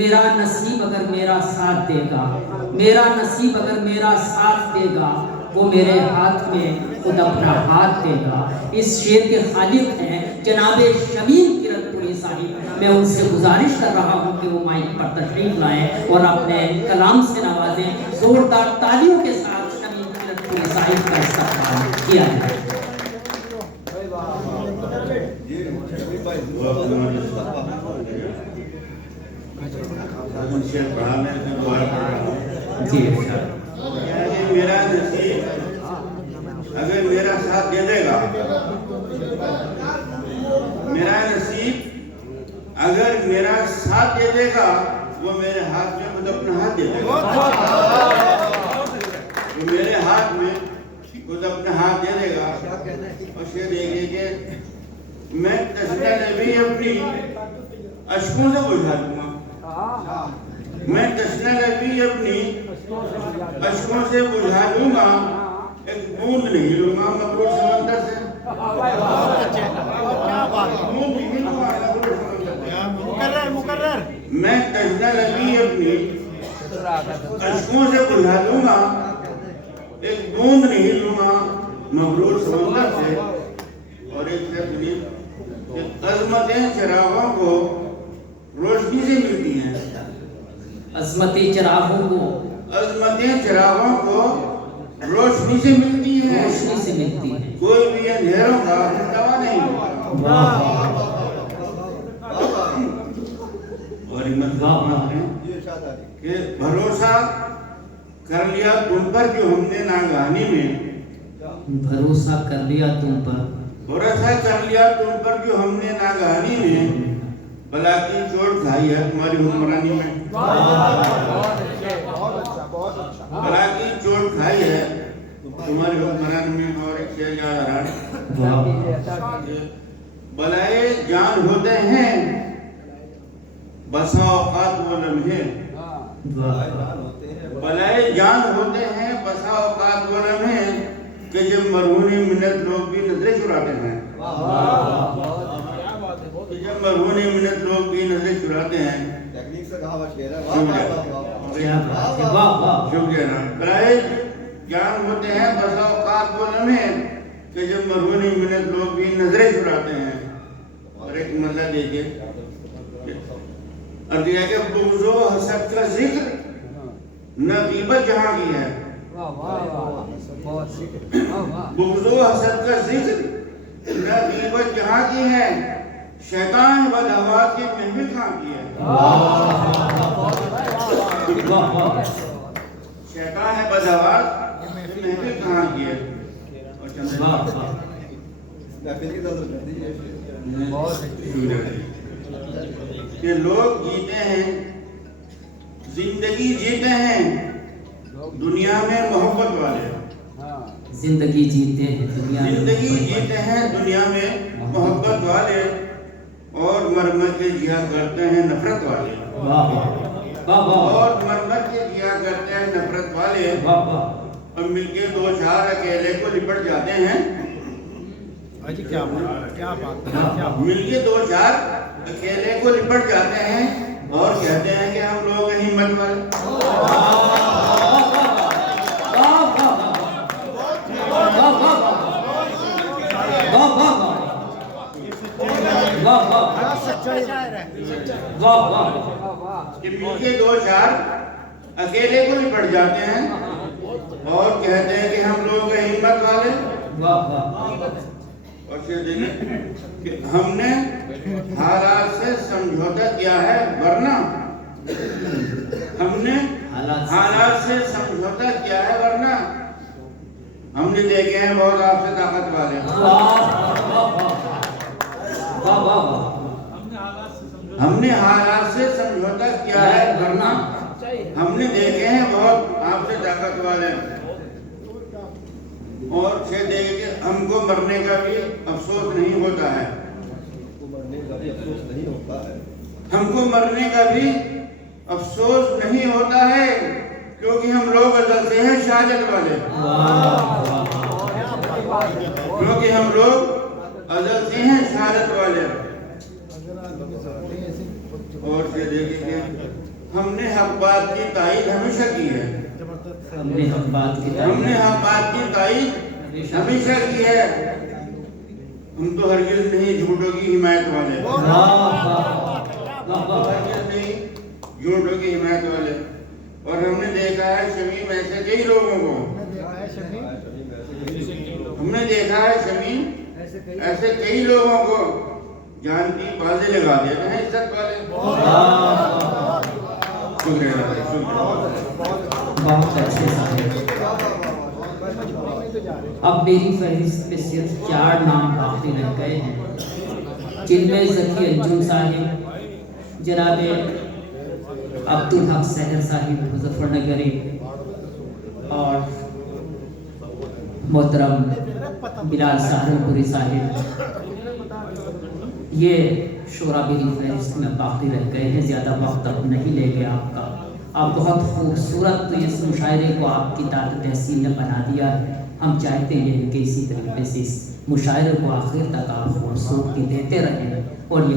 मेरा नसीब अगर मेरा साथ देगा, मेरा नसीब अगर मेरा साथ देगा, वो मेरे हाथ में खुद अपना हाथ देगा। इस शेर के खालिक हैं जनाबे शमीम किरतपुरी साहिब। मैं उनसे गुजारिश कर रहा हूँ कि वो माइक पर तशरीफ लाएं और अपने कलाम से नवाजें। जोरदार तालियों के साथ शमीम किरतपुरी साहिब का इस्तेमाल किया जाए। जी मेरा नसीब अगर मेरा साथ दे देगा, मेरा नसीब अगर मेरा साथ दे देगा, वो मेरे हाथ में खुद अपना हाथ दे देगा। वो मेरे हाथ में खुद अपना हाथ दे देगा और ये देखिए कि मैं तस्वीर नबी अपनी अश्कों से बुझा दूंगा। मैं तस्वीर नबी अपनी अश्कों से बुझा दूंगा, एक बूंद नहीं लूंगा मकबूल समंदर से। मैं तस्वीर नबी अपनी अश्कों से बुझा दूंगा, एक बूंद नहीं लूंगा मकबूल समंदर से। और एक अजमतें चिरागों को रोशनी से मिलती हैं। अजमती चिरागों को, अजमतें चिरागों को रोशनी से मिलती है, रोशनी से मिलती है। कोई भी अंधेरों का दवा नहीं होता। और कि भरोसा कर लिया तुम पर जो हमने नागहानी में, भरोसा कर लिया तुम पर, भरोसा कर लिया तुम पर जो हमने नागहानी में, भला की चोट खाई है तुम्हारी हुक्मरानी में। भला की चोट खाई है तुम्हारी हुक्मरानी में। और एक शेर याद आ रहा है, बलाए जान होते हैं बसा औकात वो लम्हे, बलाए जान होते हैं बसा औकात वो लम्हे, कि जब मरहूनी मिन्नत लोग भी नजरें चुराते हैं। जब मरहूनी मिन्नत लोग भी नजरें चुराते हैं। टेक्निक से कहा शेर है। शुक्रिया ना। बलाए जान होते हैं बसा औकात वो लम्हे, कि जब मरहूनी मिन्नत लोग भी नजरें चुराते हैं। और एक मतलब देखिए और दिया कि बुग़्ज़ो हसद का जिक्र न गीबत जहाँ की है। बुग़्ज़ो हसद का जिक्र न गीबत जहाँ की है, शैतान बदहवास की महफिल कहाँ की है। शैतान है बदहवास की महफिल कहाँ की है। कि लोग जीते हैं, जिंदगी जीते हैं दुनिया में मोहब्बत वाले। जिंदगी जीते हैं दुनिया में, जिंदगी जीते हैं दुनिया में मोहब्बत वाले, और मर मर के जिया करते हैं नफरत वाले। और मर मर के जिया करते हैं नफरत वाले, और मिलके दो चार अकेले को लिपट जाते हैं। क्या बात, मिलके दो चार अकेले को लिपट जाते हैं और कहते हैं कि हम लोग हिम्मत वाले। मिलके दो चार अकेले को लिपट जाते हैं और कहते हैं कि हम लोग हिम्मत वाले। और फिर देखें कि हमने हालात से समझौता किया है, वरना हमने हालात से समझौता किया है, वरना हमने देखे हैं बहुत आपसे ताकत वाले। हमने हालात से समझौता किया है, वरना हमने देखे हैं बहुत आपसे ताकत वाले। और से देखे कि हमको मरने का भी अफसोस नहीं होता है। हमको मरने का भी अफसोस नहीं होता है, क्योंकि हम लोग अज़ल से हैं शहादत वाले। क्योंकि हम लोग अज़ल से हैं शहादत वाले। और से देखेंगे हमने हक बात की तायीद हमेशा की है। हमने हक बात की हमने हक बात की तायीद हमेशा की है। हम तो हरगिज़ नहीं झूठों की हिमायत वाले, हरगिज़ नहीं झूठों की हिमायत वाले। और हमने देखा है शमीम ऐसे कई लोगों को, हमने देखा है शमीम ऐसे कई लोगों को जान की बाजी लगा देते हैं इज्जत वाले। शुक्रिया भाई, शुक्रिया। बहुत अच्छे साहब। अब मेरी फहरिस्त में सिर्फ 4 नाम बाकी रह गए हैं, जिनमें ज़की अंजुम साहिब, जनाब अब्दुल हक सहर साहिब मुजफ्फरनगरी और मोहतरम बिलाल सहारनपुरी साहिब, ये शोरा मेरी फहरिस्त में बाकी रह गए हैं। ज़्यादा वक्त अब नहीं लेंगे आपका। आप बहुत खूबसूरत तो इस मुशायरे को आपकी दाद तहसील ने बना दिया है। हम चाहते हैं कि इसी तरीके से इस मुशायरे को आखिर तक आप खूबसूरती देते रहें और ये